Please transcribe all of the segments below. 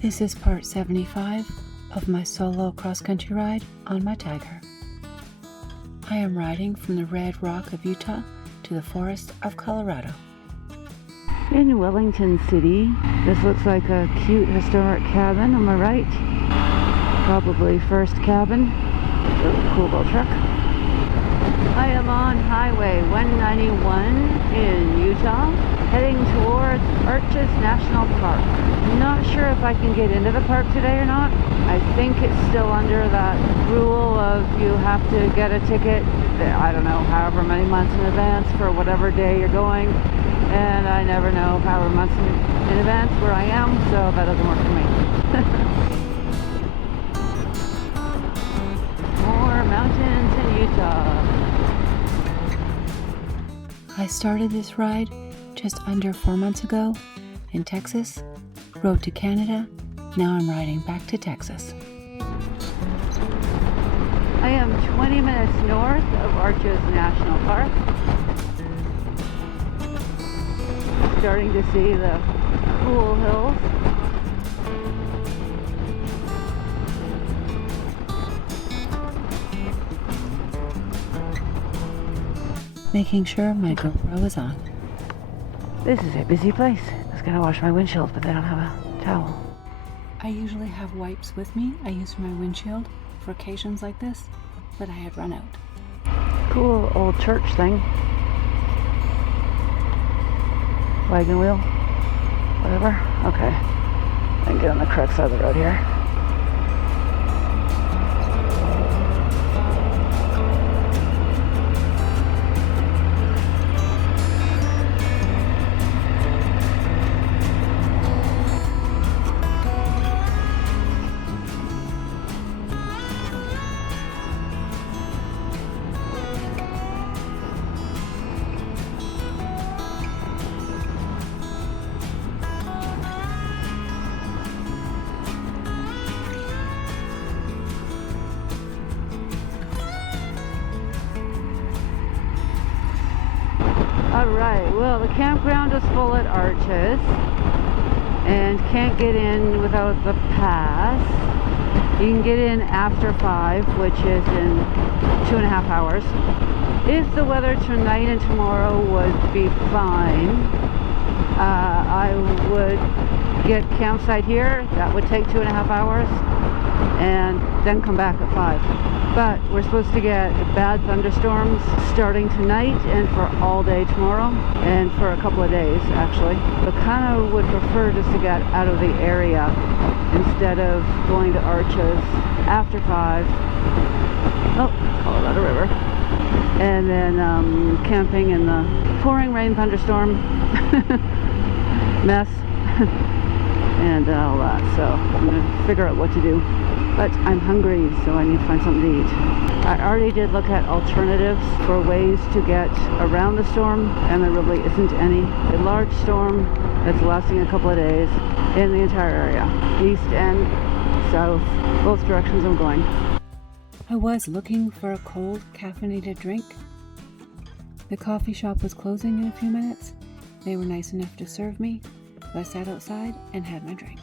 This is part 75 of my solo cross-country ride on my Tiger. I am riding from the Red Rock of Utah to the forest of Colorado. In Wellington City, this looks like a cute historic cabin on my right. Probably first cabin. Really cool little truck. I am on Highway 191 in Utah, heading towards Arches National Park. I'm not sure if I can get into the park today or not. I think it's still under that rule of you have to get a ticket, I don't know, however many months in advance for whatever day you're going. And I never know however months in advance where I am, so that doesn't work for me. More mountains in Utah. I started this ride just under 4 months ago in Texas, rode to Canada, now I'm riding back to Texas. I am 20 minutes north of Arches National Park. Starting to see the cool hills. Making sure my GoPro is on. This is a busy place. I was gonna wash my windshield, but they don't have a towel. I usually have wipes with me. I use my windshield for occasions like this, but I had run out. Cool old church thing. Wagon wheel. Whatever. Okay. I can get on the correct side of the road here. Alright, well the campground is full at Arches and can't get in without the pass. You can get in after 5, which is in 2.5 hours. If the weather tonight and tomorrow would be fine, I would get campsite here. That would take 2.5 hours and then come back at 5. But we're supposed to get bad thunderstorms starting tonight and for all day tomorrow and for a couple of days actually. But kind of would prefer just to get out of the area instead of going to Arches after 5. Oh, Colorado River. And then camping in the pouring rain thunderstorm mess and all that. So I'm going to figure out what to do. But I'm hungry, so I need to find something to eat. I already did look at alternatives for ways to get around the storm, and there really isn't any. A large storm that's lasting a couple of days in the entire area. East and south, both directions I'm going. I was looking for a cold, caffeinated drink. The coffee shop was closing in a few minutes. They were nice enough to serve me, so I sat outside and had my drink.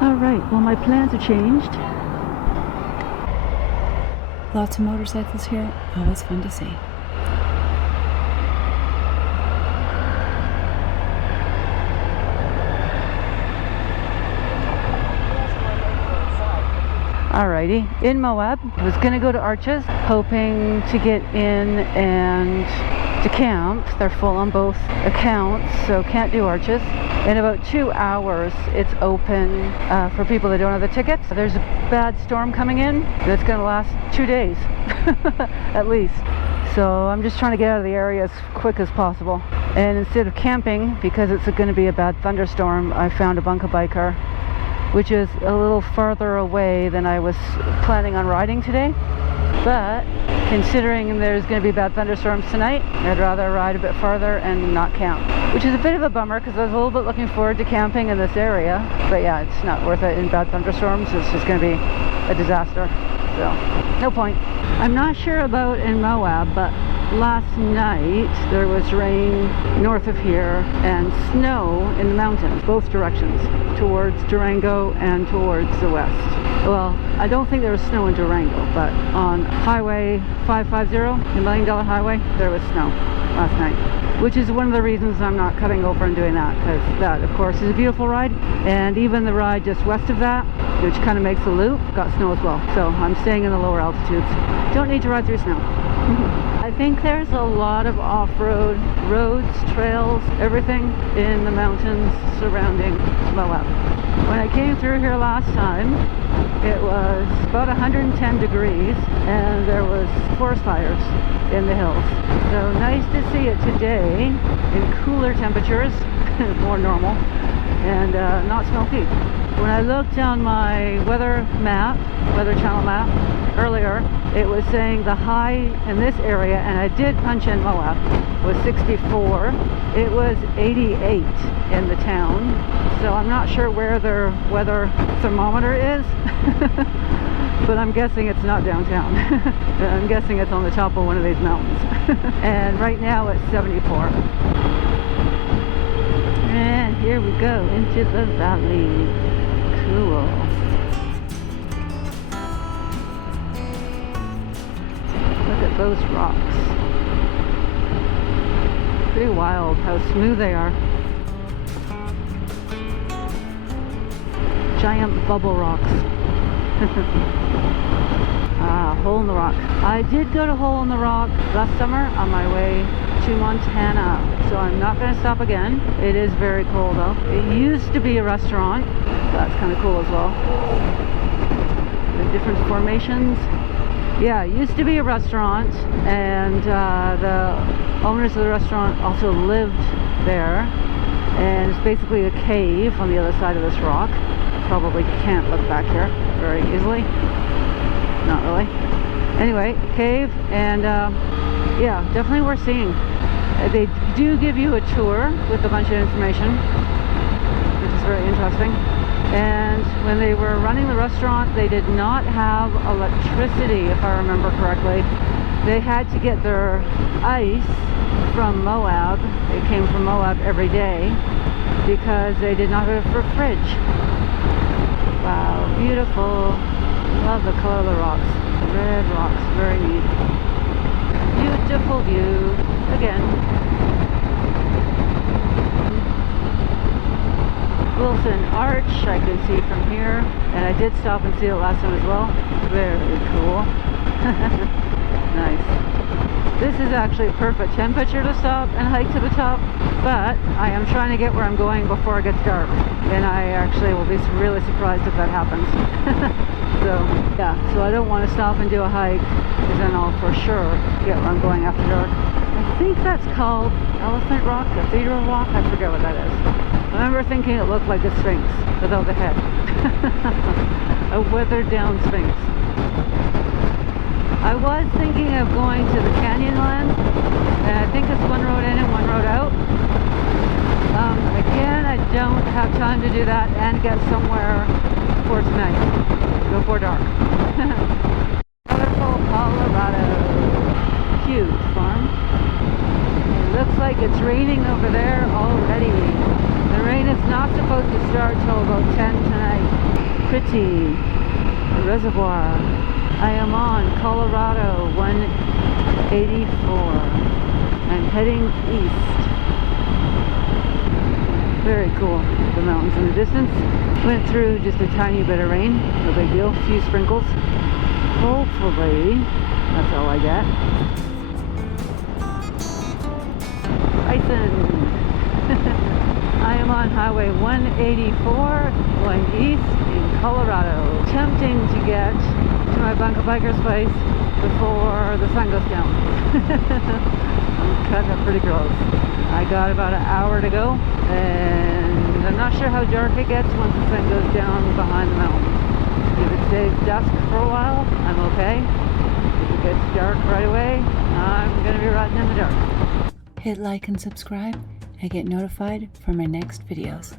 Alright, well my plans have changed. Lots of motorcycles here, always fun to see. Alrighty, in Moab. I was gonna go to Arches, hoping to get in and to camp. They're full on both accounts, so can't do Arches. In about 2 hours, it's open for people that don't have the tickets. There's a bad storm coming in that's gonna last 2 days, at least. So I'm just trying to get out of the area as quick as possible. And instead of camping, because it's gonna be a bad thunderstorm, I found a bunker biker, which is a little farther away than I was planning on riding today. But considering there's going to be bad thunderstorms tonight, I'd rather ride a bit farther and not camp, which is a bit of a bummer because I was a little bit looking forward to camping in this area. But yeah, it's not worth it in bad thunderstorms. It's just going to be a disaster. So no point. I'm not sure about in Moab, but last night there was rain north of here and snow in the mountains, both directions, towards Durango and towards the west. Well, I don't think there was snow in Durango, but on Highway 550, the $1 Million Highway, there was snow last night, which is one of the reasons I'm not cutting over and doing that, because that, of course, is a beautiful ride. And even the ride just west of that, which kind of makes a loop, got snow as well. So I'm staying in the lower altitudes. Don't need to ride through snow. I think there's a lot of off-road roads, trails, everything in the mountains surrounding Moab. When I came through here last time, it was about 110 degrees and there was forest fires in the hills. So nice to see it today in cooler temperatures, more normal, and not smoky. When I looked on my weather channel map earlier, it was saying the high in this area, and I did punch in Moab, was 64. It was 88 in the town. So I'm not sure where their weather thermometer is, but I'm guessing it's not downtown. I'm guessing it's on the top of one of these mountains. And right now it's 74. And here we go into the valley. Cool. Look at those rocks. Pretty wild how smooth they are. Giant bubble rocks. Hole in the Rock. I did go to Hole in the Rock last summer on my way to Montana, so I'm not going to stop again. It is very cool though. It used to be a restaurant. That's kind of cool as well. The different formations. Yeah, it used to be a restaurant, and the owners of the restaurant also lived there, and it's basically a cave on the other side of this rock. Probably can't look back here very easily. Not really. Anyway, cave, and yeah, definitely worth seeing. They do give you a tour with a bunch of information, which is very interesting. And when they were running the restaurant, they did not have electricity, if I remember correctly. They had to get their ice from Moab. It came from Moab every day because they did not have a fridge. Wow, beautiful. Love the color of the rocks. Red rocks, very neat. Beautiful view. Again. Wilson Arch, I can see from here, and I did stop and see it last time as well. Very cool. Nice. This is actually a perfect temperature to stop and hike to the top, but I am trying to get where I'm going before it gets dark, and I actually will be really surprised if that happens. So yeah, so I don't want to stop and do a hike, because then I'll for sure get where I'm going after dark. I think that's called Elephant Rock, Cathedral Rock, I forget what that is. I remember thinking it looked like a sphinx without the head. A weathered down sphinx. I was thinking of going to the Canyonlands, and I think it's one road in and one road out. Again, I don't have time to do that and get somewhere for tonight, before dark. Colorful Colorado. Huge farm. It looks like it's raining over there already. The rain is not supposed to start till about 10 tonight. Pretty. The reservoir. I am on Colorado 184. I'm heading east. Very cool. The mountains in the distance. Went through just a tiny bit of rain. No big deal. A few sprinkles. Hopefully, that's all I get. Bison. I am on Highway 184 going east in Colorado. Tempting to get to my Bunker Biker's place before the sun goes down. I'm cutting it pretty close. I got about an hour to go, and I'm not sure how dark it gets once the sun goes down behind the mountains. If it stays dusk for a while, I'm okay. If it gets dark right away, I'm going to be riding in the dark. Hit like and subscribe and get notified for my next videos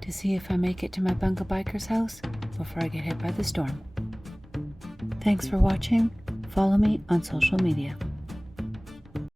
to see if I make it to my Bunga Biker's house before I get hit by the storm. Thanks for watching. Follow me on social media.